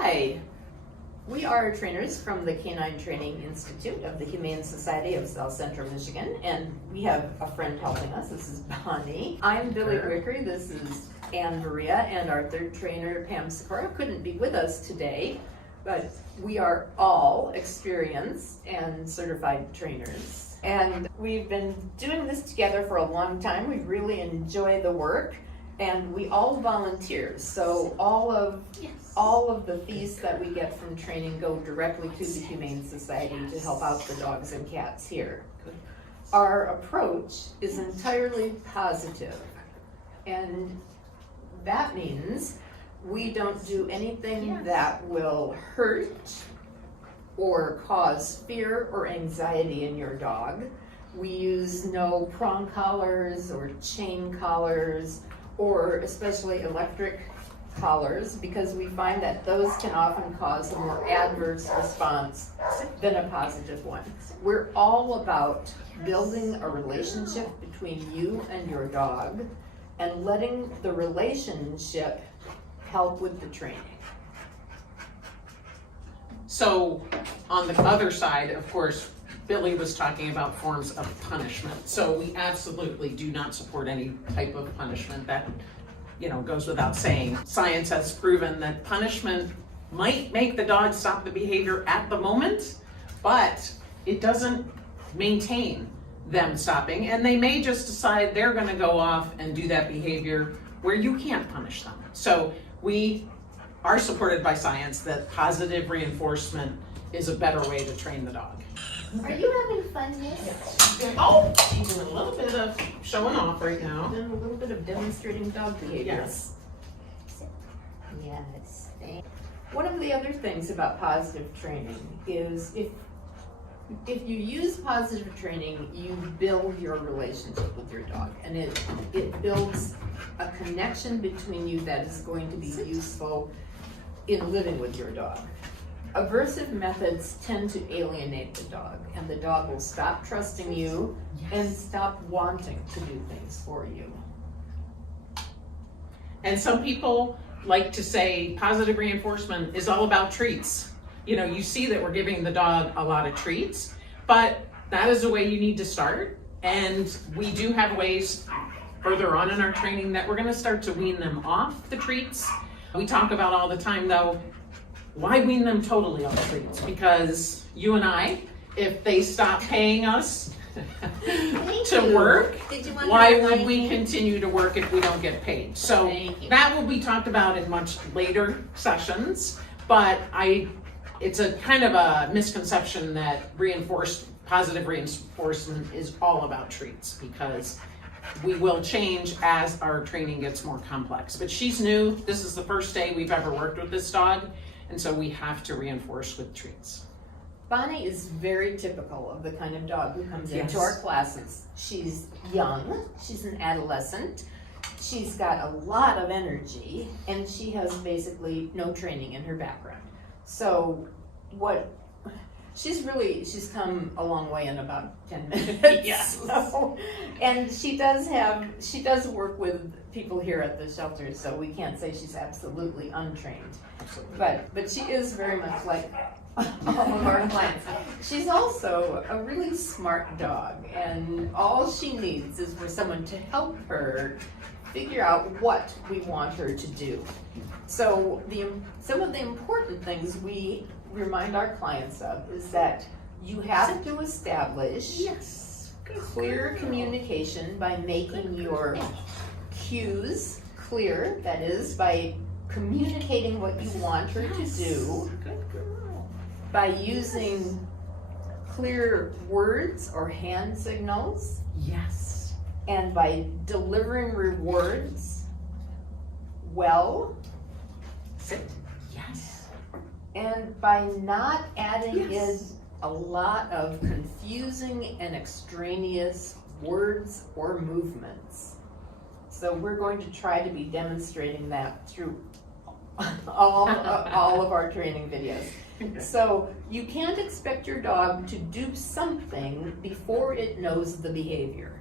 Hi, we are trainers from the Canine Training Institute of the Humane Society of South Central Michigan, and we have a friend helping us. This is Bonnie. I'm Billy Wickery, this is Anne Maria, and our third trainer, Pam Sikora, couldn't be with us today, but we are all experienced and certified trainers. And we've been doing this together for a long time. We really enjoy the work, and we all volunteer. So all of the fees that we get from training go directly to the Humane Society to help out the dogs and cats here. Our approach is entirely positive, and that means we don't do anything that will hurt or cause fear or anxiety in your dog. We use no prong collars or chain collars, or especially electric collars, because we find that those can often cause a more adverse response than a positive one. We're all about building a relationship between you and your dog and letting the relationship help with the training. So on the other side, of course, Billy was talking about forms of punishment. So we absolutely do not support any type of punishment. That, goes without saying. Science has proven that punishment might make the dog stop the behavior at the moment, but it doesn't maintain them stopping, and they may just decide they're going to go off and do that behavior where you can't punish them. So we are supported by science that positive reinforcement is a better way to train the dog. Are you having fun yet? Oh, she's doing a little bit of showing off right now. Doing a little bit of demonstrating dog behavior. Yes. Yes. One of the other things about positive training is if you use positive training, you build your relationship with your dog, and it builds a connection between you that is going to be useful in living with your dog. Aversive methods tend to alienate the dog, and the dog will stop trusting you and stop wanting to do things for you. And some people like to say positive reinforcement is all about treats. You see that we're giving the dog a lot of treats, but that is the way you need to start. And we do have ways further on in our training that we're going to start to wean them off the treats. We talk about all the time, though, why wean them totally off the treats? Because you and I, if they stop paying us to work, why would we continue to work if we don't get paid? So that will be talked about in much later sessions, but it's a kind of a misconception that positive reinforcement is all about treats, because we will change as our training gets more complex. But she's new. This is the first day we've ever worked with this dog, and so we have to reinforce with treats. Bonnie is very typical of the kind of dog who comes into our classes. She's young, she's an adolescent, she's got a lot of energy, and she has basically no training in her background. So she's come a long way in about 10 minutes. Yes. And she does work with people here at the shelter, so we can't say she's absolutely untrained. Absolutely. But she is very much like all of our clients. She's also a really smart dog, and all she needs is for someone to help her figure out what we want her to do. So some of the important things we remind our clients of is that you have to establish clear communication by making your cues clear, that is, by communicating what you want her to do, by using clear words or hand signals, and by delivering rewards well, and by not adding in a lot of confusing and extraneous words or movements. So we're going to try to be demonstrating that through all of our training videos. So you can't expect your dog to do something before it knows the behavior.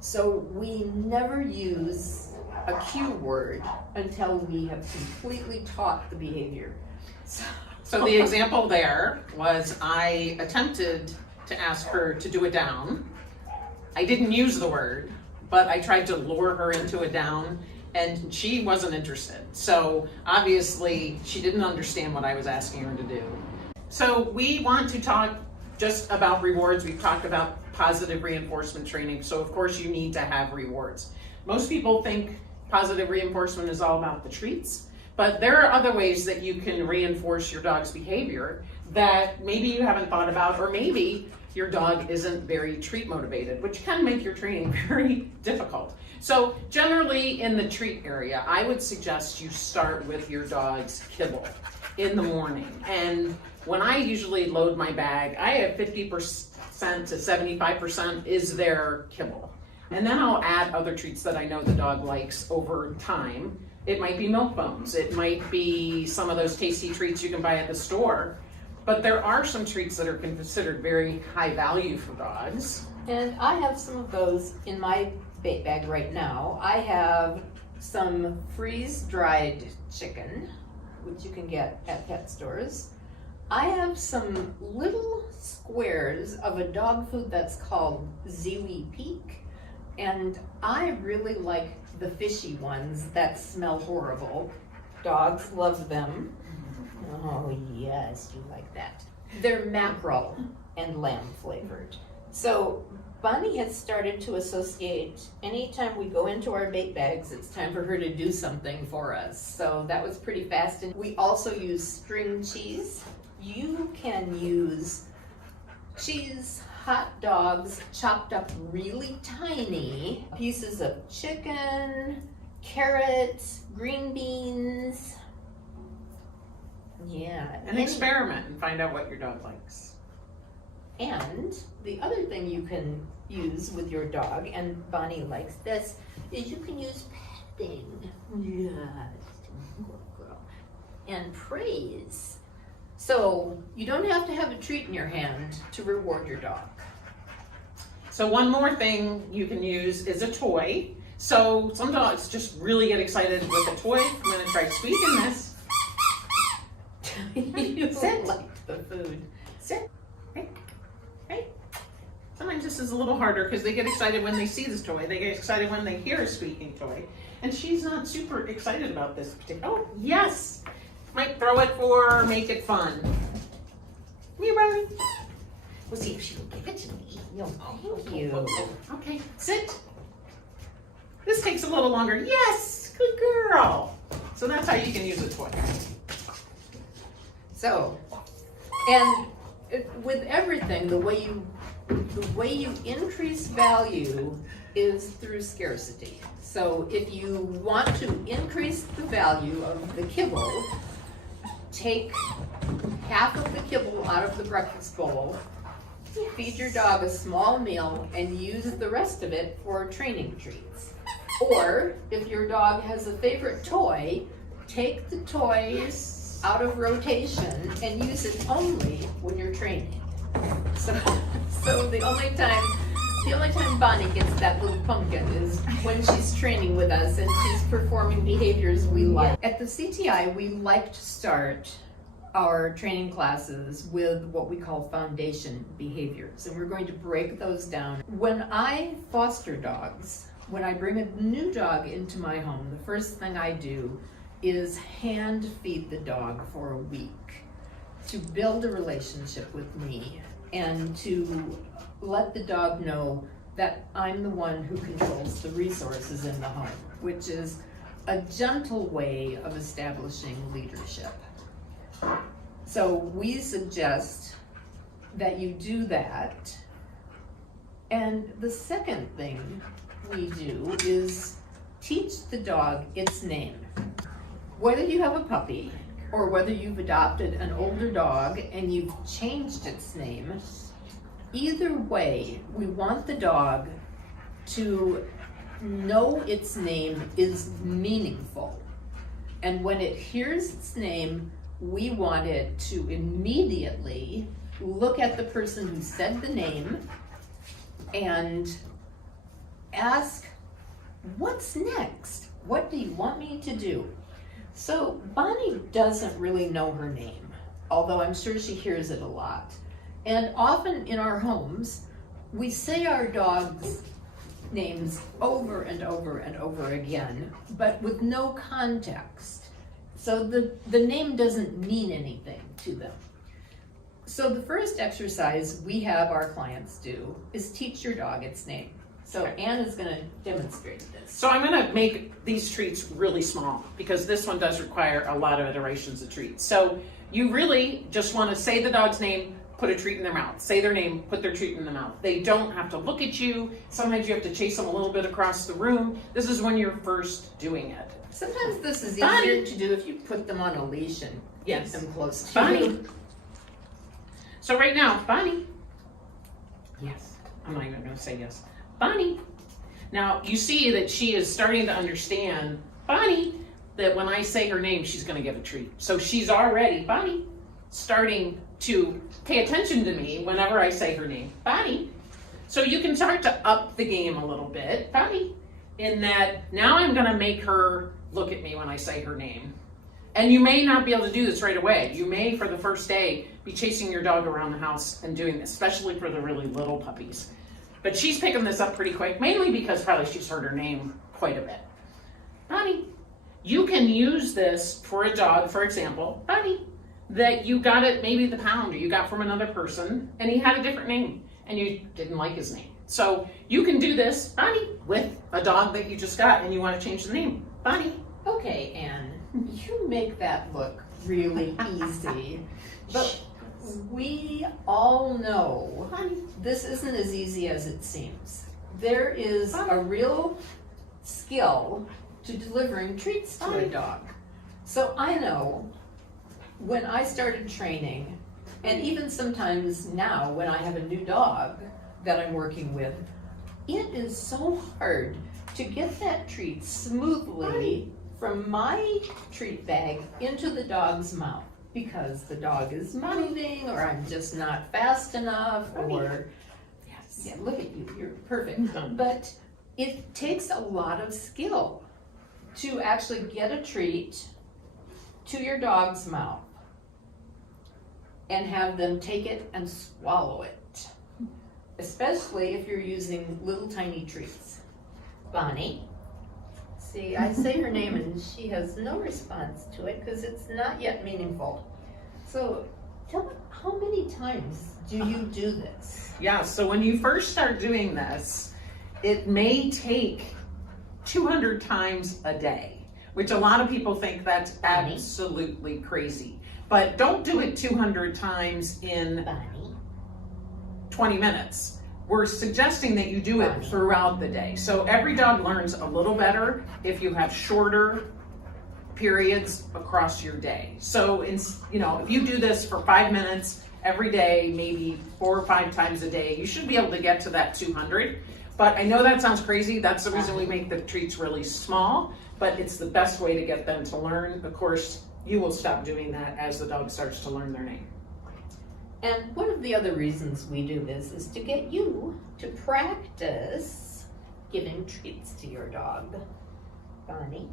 So we never use a cue word until we have completely taught the behavior. So the example there was I attempted to ask her to do a down. I didn't use the word, but I tried to lure her into a down and she wasn't interested. So obviously she didn't understand what I was asking her to do. So we want to talk just about rewards. We've talked about positive reinforcement training. So of course you need to have rewards. Most people think positive reinforcement is all about the treats, but there are other ways that you can reinforce your dog's behavior that maybe you haven't thought about, or maybe your dog isn't very treat motivated, which can make your training very difficult. So generally in the treat area, I would suggest you start with your dog's kibble in the morning. And when I usually load my bag, I have 50% to 75% is their kibble. And then I'll add other treats that I know the dog likes over time. It might be milk bones. It might be some of those tasty treats you can buy at the store. But there are some treats that are considered very high value for dogs. And I have some of those in my bait bag right now. I have some freeze-dried chicken, which you can get at pet stores. I have some little squares of a dog food that's called Ziwi Peak. And I really like the fishy ones that smell horrible. Dogs love them. Oh yes, you like that. They're mackerel and lamb flavored. So Bonnie has started to associate anytime we go into our bait bags, it's time for her to do something for us. So that was pretty fast. And we also use string cheese. You can use cheese, hot dogs chopped up really tiny, pieces of chicken, carrots, green beans. Yeah. And experiment and find out what your dog likes. And the other thing you can use with your dog, and Bonnie likes this, is you can use petting. Yes, good girl. And praise. So you don't have to have a treat in your hand to reward your dog. So one more thing you can use is a toy. So some dogs just really get excited with a toy. I'm gonna try squeaking this. You Sit. like the food. Sit. Right. Right. Sometimes this is a little harder because they get excited when they see this toy. They get excited when they hear a squeaking toy. And she's not super excited about this particular. Oh, yes. Might throw it for her, make it fun. Come here, Riley. We'll see if she will give it to me. Thank you. Okay, sit. This takes a little longer. Yes, good girl. So that's how you can use a toy. So, and with everything, the way you increase value is through scarcity. So if you want to increase the value of the kibble, take half of the kibble out of the breakfast bowl, feed your dog a small meal, and use the rest of it for training treats. Or if your dog has a favorite toy, take the toys out of rotation and use it only when you're training. So the only time Bonnie gets that little pumpkin is when she's training with us and she's performing behaviors we like. At the CTI, we like to start our training classes with what we call foundation behaviors, and we're going to break those down. When I foster dogs, when I bring a new dog into my home, the first thing I do is hand feed the dog for a week to build a relationship with me and to let the dog know that I'm the one who controls the resources in the home, which is a gentle way of establishing leadership. So we suggest that you do that. And the second thing we do is teach the dog its name. Whether you have a puppy or whether you've adopted an older dog and you've changed its name, either way, we want the dog to know its name is meaningful. And when it hears its name, we want it to immediately look at the person who said the name and ask, what's next? What do you want me to do? So Bonnie doesn't really know her name, although I'm sure she hears it a lot. And often in our homes, we say our dogs' names over and over and over again, but with no context. So the name doesn't mean anything to them. So the first exercise we have our clients do is teach your dog its name. So Anne is going to demonstrate this. So I'm gonna make these treats really small because this one does require a lot of iterations of treats. So you really just wanna say the dog's name, put a treat in their mouth. Say their name, put their treat in the mouth. They don't have to look at you. Sometimes you have to chase them a little bit across the room. This is when you're first doing it. Sometimes this is Bonnie. easier to do if you put them on a leash and Yes. keep them close to Bonnie. you. So right now, Bonnie. Yes, I'm not even gonna say yes. Bonnie. Now you see that she is starting to understand, Bonnie, that when I say her name, she's gonna get a treat. So she's already, Bonnie, starting to pay attention to me whenever I say her name, Bonnie. So you can start to up the game a little bit, Bonnie, in that now I'm gonna make her look at me when I say her name. And you may not be able to do this right away. You may, for the first day, be chasing your dog around the house and doing this, especially for the really little puppies. But she's picking this up pretty quick, mainly because probably she's heard her name quite a bit. Bonnie, you can use this for a dog, for example, Bonnie, that you got at maybe the pound or you got from another person and he had a different name and you didn't like his name. So you can do this, Bonnie, with a dog that you just got and you want to change the name. Bonnie. Okay, Anne, you make that look really easy, but we all know this isn't as easy as it seems. There is a real skill to delivering treats to a dog. So I know when I started training, and even sometimes now when I have a new dog that I'm working with, it is so hard to get that treat smoothly from my treat bag into the dog's mouth because the dog is moving or I'm just not fast enough or, Yes. yeah, look at you, you're perfect. But it takes a lot of skill to actually get a treat to your dog's mouth and have them take it and swallow it, especially if you're using little tiny treats. Bonnie. See, I say her name and she has no response to it because it's not yet meaningful. So tell me, how many times do you do this? Yeah, so when you first start doing this, it may take 200 times a day, which a lot of people think that's absolutely crazy. But don't do it 200 times in 20 minutes. We're suggesting that you do it throughout the day. So every dog learns a little better if you have shorter periods across your day. So if you do this for 5 minutes every day, maybe 4 or 5 times a day, you should be able to get to that 200. But I know that sounds crazy. That's the reason we make the treats really small, but it's the best way to get them to learn. Of course, you will stop doing that as the dog starts to learn their name. And one of the other reasons we do this is to get you to practice giving treats to your dog. Bonnie.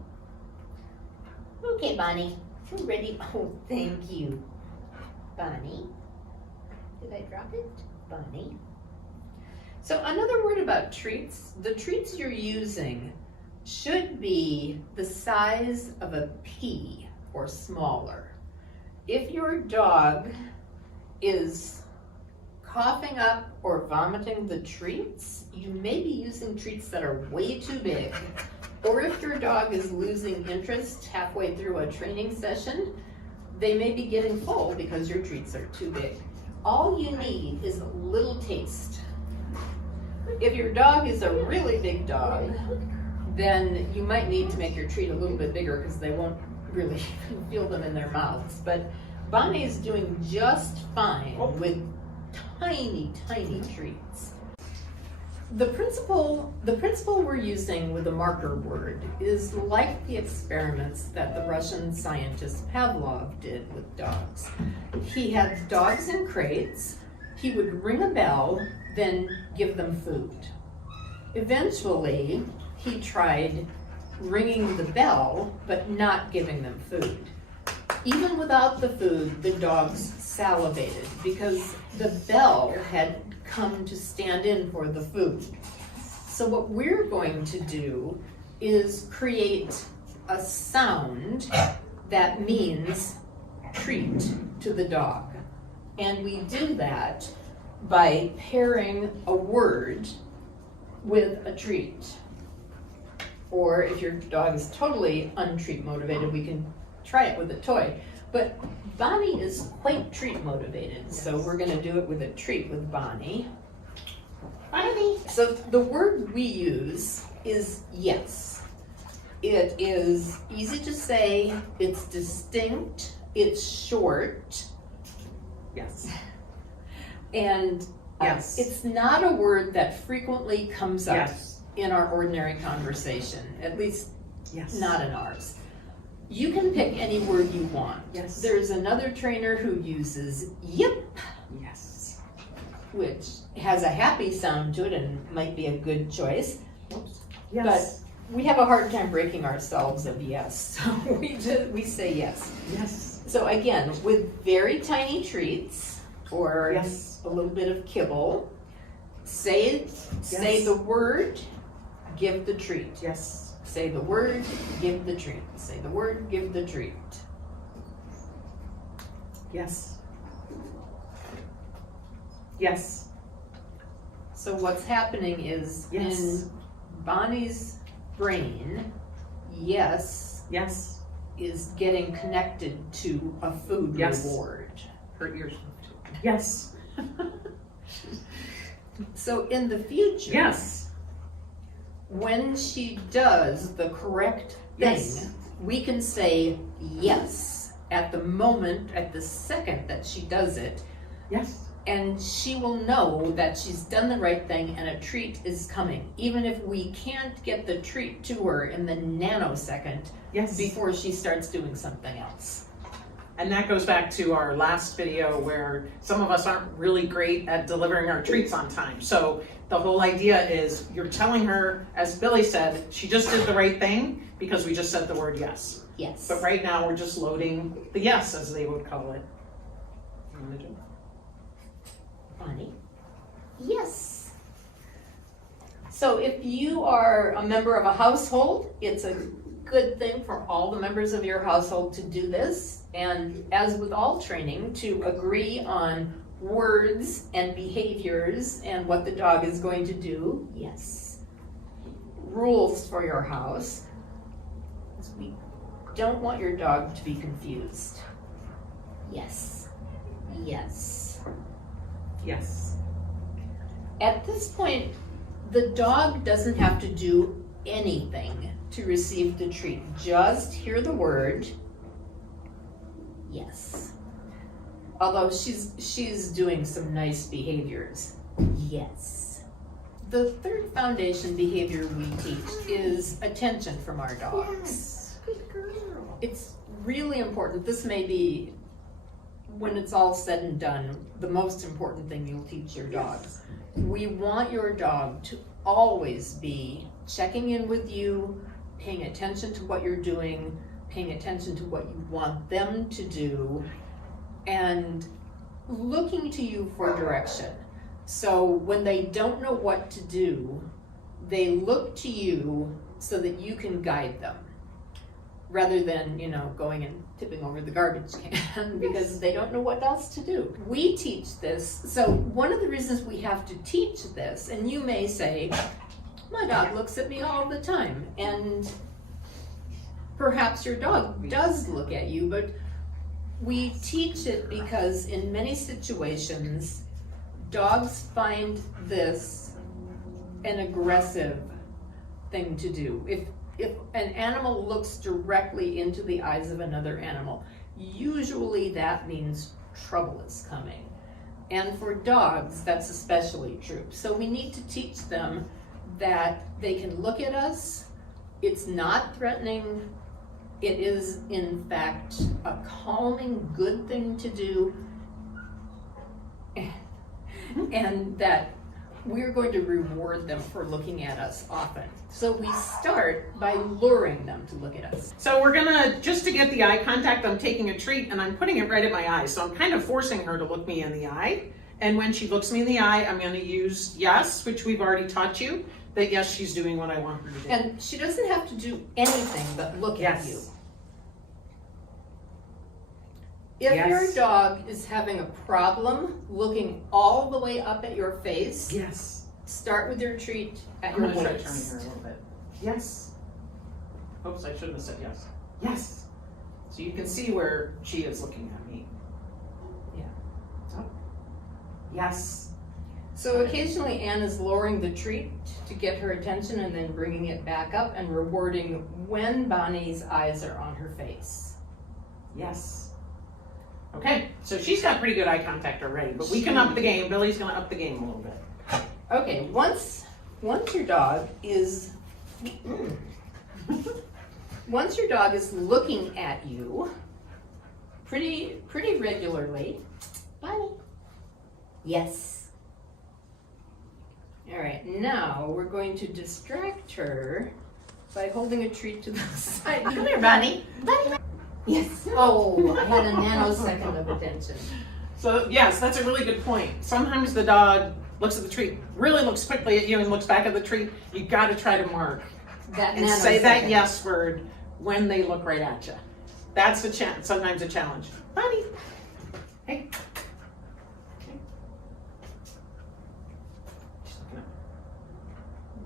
Okay, Bonnie, you're ready. Oh, thank you. Bonnie. Did I drop it? Bonnie. So another word about treats, the treats you're using should be the size of a pea or smaller. If your dog is coughing up or vomiting the treats, you may be using treats that are way too big. Or if your dog is losing interest halfway through a training session, they may be getting full because your treats are too big. All you need is a little taste. If your dog is a really big dog, then you might need to make your treat a little bit bigger because they won't really feel them in their mouths. But Bonnie is doing just fine with tiny, tiny treats. The principle we're using with the marker word is like the experiments that the Russian scientist Pavlov did with dogs. He had dogs in crates, he would ring a bell, then give them food. Eventually, he tried ringing the bell, but not giving them food. Even without the food, the dogs salivated because the bell had come to stand in for the food. So what we're going to do is create a sound that means treat to the dog. And we do that by pairing a word with a treat. Or if your dog is totally untreat motivated, we can try it with a toy. But Bonnie is quite treat motivated, so we're gonna do it with a treat with Bonnie. Bonnie. So the word we use is yes. It is easy to say, it's distinct, it's short, Yes. and Yes. it's not a word that frequently comes up Yes. in our ordinary conversation, at least Yes. not in ours. You can pick any word you want. Yes. There's another trainer who uses yip, Yes. which has a happy sound to it and might be a good choice. Yes. We have a hard time breaking ourselves of yes, so we say yes. Yes. So again, with very tiny treats or Yes. a little bit of kibble, say the word, give the treat. Yes. Say the word, give the treat. Say the word, give the treat. Yes. Yes. So what's happening is Yes. in Bonnie's brain, yes Yes. is getting connected to a food Yes. reward. Her ears moved. Yes. So in the future, Yes. when she does the correct thing, Yes. we can say yes at the moment, at the second that she does it, Yes. and she will know that she's done the right thing and a treat is coming, even if we can't get the treat to her in the nanosecond Yes. before she starts doing something else. And that goes back to our last video where some of us aren't really great at delivering our treats on time. So the whole idea is you're telling her, as Billy said, she just did the right thing because we just said the word yes. Yes. But right now we're just loading the yes, as they would call it. You wanna do it? Bonnie? Yes. So if you are a member of a household, it's a good thing for all the members of your household to do this. And as with all training, to agree on words and behaviors and what the dog is going to do. Yes. Rules for your house. We don't want your dog to be confused. Yes. Yes. Yes. At this point, the dog doesn't have to do anything to receive the treat. Just hear the word, yes. Although she's doing some nice behaviors, yes. The third foundation behavior we teach is attention from our dogs. Yes. Good girl. It's really important. This may be, when it's all said and done, the most important thing you'll teach your dog. We want your dog to always be checking in with you, paying attention to what you're doing, paying attention to what you want them to do, and looking to you for direction. So when they don't know what to do, they look to you so that you can guide them, rather than, going and tipping over the garbage can because they don't know what else to do. We teach this, so one of the reasons we have to teach this, and you may say, my dog looks at me all the time, and perhaps your dog does look at you, but we teach it because in many situations, dogs find this an aggressive thing to do. If an animal looks directly into the eyes of another animal, usually that means trouble is coming. And for dogs, that's especially true. So we need to teach them that they can look at us. It's not threatening. It is, in fact, a calming, good thing to do. And that we're going to reward them for looking at us often. So we start by luring them to look at us. So we're gonna, just to get the eye contact, I'm taking a treat and I'm putting it right at my eye. So I'm kind of forcing her to look me in the eye. And when she looks me in the eye, I'm gonna use yes, which we've already taught you, that yes, she's doing what I want her to do. And she doesn't have to do anything but look at you. If Yes. your dog is having a problem looking all the way up at your face, Yes. start with your treat at I'm your gonna try turning waist. her a little bit. Yes. Oops, I shouldn't have said yes. Yes. So you can see where she is looking at me. Yeah. Up. Yes. So occasionally Anne is lowering the treat to get her attention and then bringing it back up and rewarding when Bonnie's eyes are on her face. Yes. Okay, so she's got pretty good eye contact already, but we can up the game. Billy's gonna up the game a little bit. Okay, once your dog is once your dog is looking at you pretty regularly. Bunny. Yes. All right, now we're going to distract her by holding a treat to the side. Come here, Bonnie. Bunny. Yes. Oh, I had a nanosecond of attention. So yes, that's a really good point. Sometimes the dog looks at the treat, really looks quickly at you and looks back at the treat. You gotta try to mark That and say that nanosecond. yes word when they look right at you. That's sometimes a challenge. Bunny. Hey. Okay. She's looking up.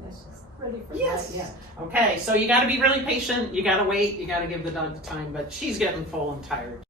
Yes, she's ready for Yes. that. Yeah. Okay, so you gotta be really patient. You gotta wait. You gotta give the dog the time, but she's getting full and tired.